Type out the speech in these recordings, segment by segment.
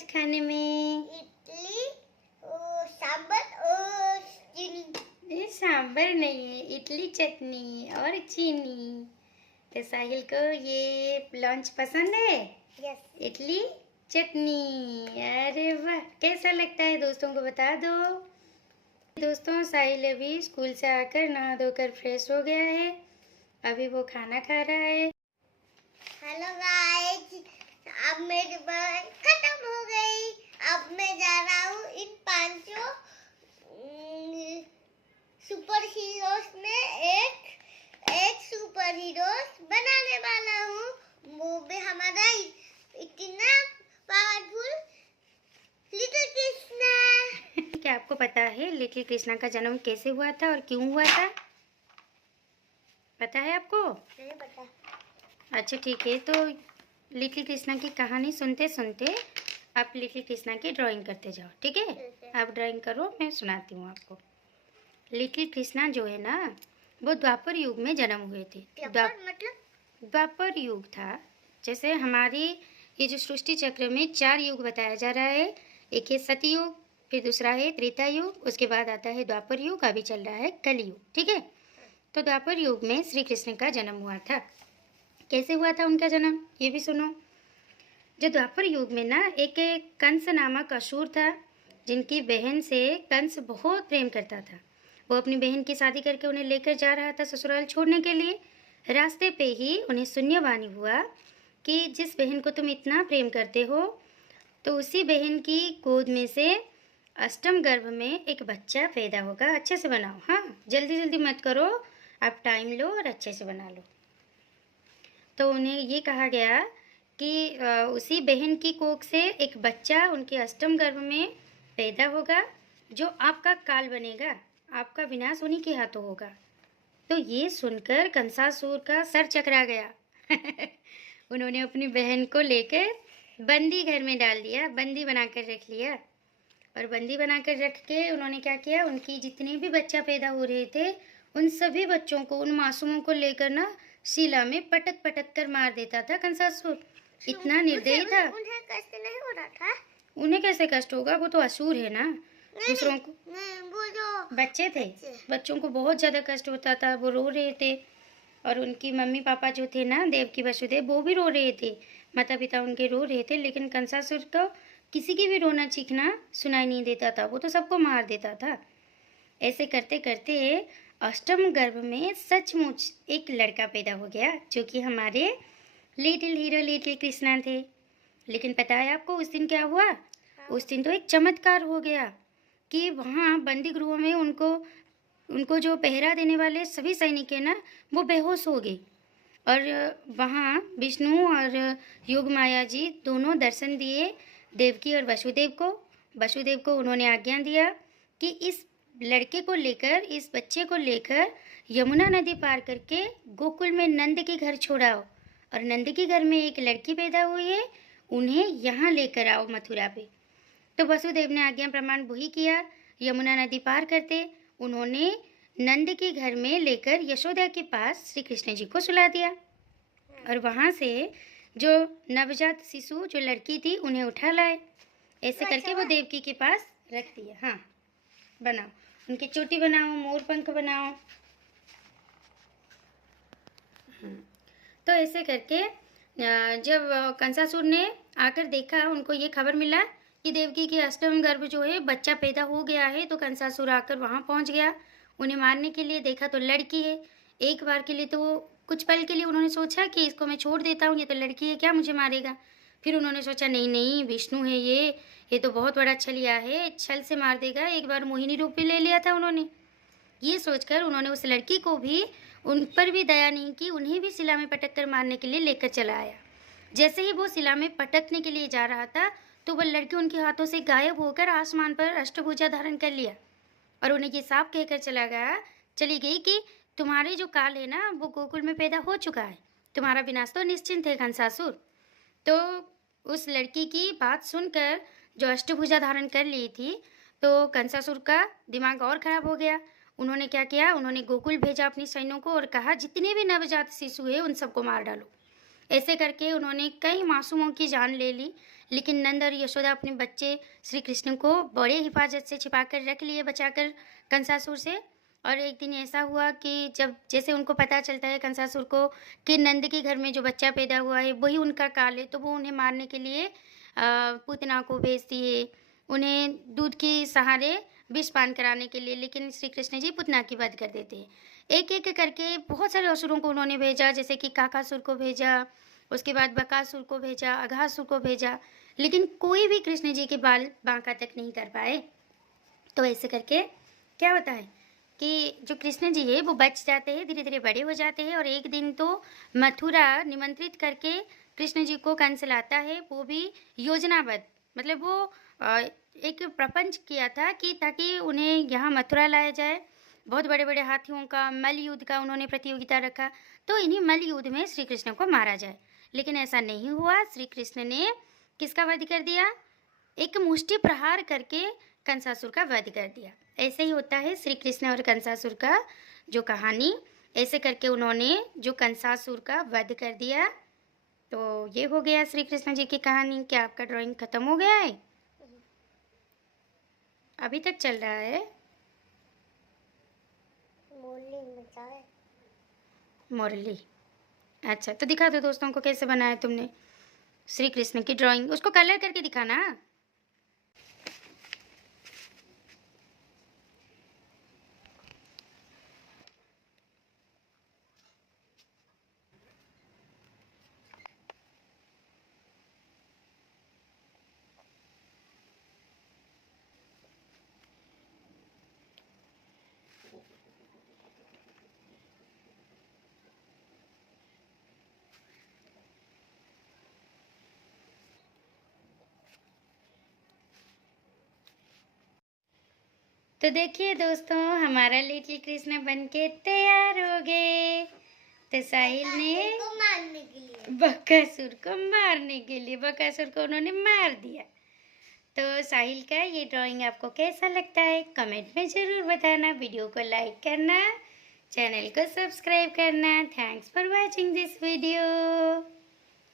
आज खाने में? इडली और सांबर और चीनी। ये सांबर नहीं है, इडली चटनी और चीनी। तो साहिल को ये लंच पसंद है? यस। इडली चटनी। अरे वाह, कैसा लगता है दोस्तों को बता दो। दोस्तों साहिल अभी स्कूल से आकर नहा धोकर फ्रेश हो गया है। अभी वो खाना खा रहा है। हेलो गाइस, अब मेरी बात खत्म हो गई। अब मैं जा रहा हूँ इन 5 सुपर हीरोज में एक सुपर हीरोज बनाने वाला हूँ। वो भी हमारा इतना पावरफुल लिटिल कृष्णा। क्या आपको पता है लिटिल कृष्णा का जन्म कैसे हुआ था और क्यों हुआ था? पता है आपको? नहीं पता। अच्छा ठीक है, तो लिटिल कृष्णा की कहानी सुनते सुनते आप लिटिल कृष्णा की ड्राइंग करते जाओ, ठीक है? आप ड्राइंग करो, मैं सुनाती हूँ आपको। लिटिल कृष्णा जो है ना, वो द्वापर युग में जन्म हुए थे। मतलब द्वापर युग था, जैसे हमारी ये जो सृष्टि चक्र में 4 युग बताया जा रहा है। एक है सतयुग, फिर दूसरा है त्रेता युग, उसके बाद आता है द्वापर युग, अभी चल रहा है कलयुग, ठीक है? तो द्वापर युग में श्री कृष्ण का जन्म हुआ था। कैसे हुआ था उनका जन्म, ये भी सुनो। जो द्वापर युग में ना एक कंस नामक असुर था, जिनकी बहन से कंस बहुत प्रेम करता था। वो अपनी बहन की शादी करके उन्हें लेकर जा रहा था ससुराल छोड़ने के लिए। रास्ते पे ही उन्हें शून्यवाणी हुआ कि जिस बहन को तुम इतना प्रेम करते हो, तो उसी बहन की गोद में से अष्टम गर्भ में एक बच्चा पैदा होगा। अच्छे से बनाओ, हाँ, जल्दी जल्दी मत करो, आप टाइम लो और अच्छे से बना लो। तो उन्हें ये कहा गया कि उसी बहन की कोख से एक बच्चा उनके अष्टम गर्भ में पैदा होगा, जो आपका काल बनेगा, आपका विनाश उन्हीं के हाथों होगा। तो ये सुनकर कंसासुर का सर चकरा गया। उन्होंने अपनी बहन को लेकर बंदी घर में डाल दिया, बंदी बनाकर रख लिया। और बंदी बनाकर रख के उन्होंने क्या किया, उनकी जितने भी बच्चा पैदा हो रहे थे, उन सभी बच्चों को, उन मासूमों को लेकर ना शिला में पटक पटक कर मार देता था कंसासुर। इतना निर्दयी था। उन्हें कष्ट नहीं हो रहा था? उन्हें कैसे कष्ट होगा, वो तो असुर है ना। दूसरों को नहीं, वो जो बच्चे थे, बच्चों को बहुत ज़्यादा कष्ट होता था, वो रो रहे थे। और उनकी मम्मी पापा जो थे ना, देवकी वसुदेव, वो भी रो रहे थे, माता पिता उनके रो रहे थे। लेकिन कंसासुर को किसी की भी रोना चीखना सुनाई नहीं देता था, वो तो सबको मार देता था। ऐसे करते करते अष्टम गर्भ में सचमुच एक लड़का पैदा हो गया, जो कि हमारे लिटिल हीरो लिटिल कृष्णा थे। लेकिन पता है आपको उस दिन क्या हुआ? उस दिन तो एक चमत्कार हो गया कि वहाँ बंदी गृह में उनको जो पहरा देने वाले सभी सैनिक है ना, वो बेहोश हो गए। और वहाँ विष्णु और योग माया जी दोनों दर्शन दिए देवकी और वसुदेव को। वसुदेव को उन्होंने आज्ञा दिया कि इस लड़के को लेकर, इस बच्चे को लेकर यमुना नदी पार करके गोकुल में नंद के घर छोड़ाओ। और नंद के घर में एक लड़की पैदा हुई है, उन्हें यहाँ लेकर आओ मथुरा पे। तो वसुदेव ने आज्ञा प्रमाण वही किया। यमुना नदी पार करते उन्होंने नंद के घर में लेकर यशोदा के पास श्री कृष्ण जी को सुला दिया। और वहाँ से जो नवजात शिशु, जो लड़की थी, उन्हें उठा लाए। ऐसे करके वो देवकी के पास रख दिया। हाँ, बनाओ, उनकी चोटी बनाओ, मोर पंख बनाओ। तो ऐसे करके जब कंसासुर ने आकर देखा, उनको ये खबर मिला कि देवकी के अष्टम गर्भ जो है बच्चा पैदा हो गया है, तो कंसासुर आकर वहाँ पहुँच गया उन्हें मारने के लिए। देखा तो लड़की है। एक बार के लिए तो कुछ पल के लिए उन्होंने सोचा कि इसको मैं छोड़ देता हूँ, ये तो लड़की है, क्या मुझे मारेगा। फिर उन्होंने सोचा नहीं नहीं, विष्णु है ये तो बहुत बड़ा छलिया है, छल से मार देगा। एक बार मोहिनी रूप भी ले लिया था उन्होंने। ये सोचकर उन्होंने उस लड़की को भी, उन पर भी दया नहीं की, उन्हें भी शिला में पटक कर मारने के लिए लेकर चला आया। जैसे ही वो शिला में पटकने के लिए जा रहा था, तो वह लड़की उनके हाथों से गायब होकर आसमान पर अष्टभुजा धारण कर लिया। और उन्हें ये साफ कहकर चली गई कि तुम्हारे जो काल है ना, वो गोकुल में पैदा हो चुका है, तुम्हारा विनाश तो निश्चिंत है कंसासुर। तो उस लड़की की बात सुनकर, जो अष्टभुजा धारण कर ली थी, तो कंसासुर का दिमाग और खराब हो गया। उन्होंने क्या किया, उन्होंने गोकुल भेजा अपनी सैन्यों को और कहा जितने भी नवजात शिशु है उन सबको मार डालो। ऐसे करके उन्होंने कई मासूमों की जान ले ली। लेकिन नंद और यशोदा अपने बच्चे श्री कृष्ण को बड़े हिफाजत से छिपा कर रख लिए, बचाकर कंसासुर से। और एक दिन ऐसा हुआ कि जब जैसे उनको पता चलता है कंसासुर को कि नंद के घर में जो बच्चा पैदा हुआ है वही उनका काल है, तो वो उन्हें मारने के लिए पूतना को भेजती है, उन्हें दूध के सहारे विष पान कराने के लिए। लेकिन श्री कृष्ण जी पूतना की वध कर देते हैं। एक एक करके बहुत सारे असुरों को उन्होंने भेजा, जैसे कि काकासुर को भेजा, उसके बाद बकासुर को भेजा, अघासुर को भेजा, लेकिन कोई भी कृष्ण जी के बाल बांका तक नहीं कर पाए। तो ऐसे करके क्या होता है कि जो कृष्ण जी है वो बच जाते हैं, धीरे धीरे बड़े हो जाते हैं। और एक दिन तो मथुरा निमंत्रित करके कृष्ण जी को कंस लाता है, वो भी योजनाबद्ध, मतलब वो एक प्रपंच किया था कि ताकि उन्हें यहाँ मथुरा लाया जाए। बहुत बड़े बड़े हाथियों का मल्ल युद्ध का उन्होंने प्रतियोगिता रखा, तो इन्हीं मल्ल युद्ध में श्री कृष्ण को मारा जाए। लेकिन ऐसा नहीं हुआ। श्री कृष्ण ने किसका वध कर दिया? एक मुष्टि प्रहार करके कंसासुर का वध कर दिया। ऐसे ही होता है श्री कृष्ण और कंसासुर का जो कहानी, ऐसे करके उन्होंने जो कंसासुर का वध कर दिया। तो ये हो गया श्री कृष्ण जी की कहानी। क्या आपका ड्राइंग खत्म हो गया है? अभी तक चल रहा है? मुरली। अच्छा, तो दिखा दो दोस्तों को कैसे बनाया तुमने श्री कृष्ण की ड्राइंग। उसको कलर करके दिखाना। तो देखिए दोस्तों, हमारा लिटिल कृष्ण बनके तैयार हो गए। तो साहिल ने बकासुर को मारने के लिए बकासुर को उन्होंने मार दिया। तो साहिल का ये ड्राइंग आपको कैसा लगता है कमेंट में ज़रूर बताना। वीडियो को लाइक करना, चैनल को सब्सक्राइब करना। Thanks for watching this video.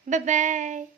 Bye bye.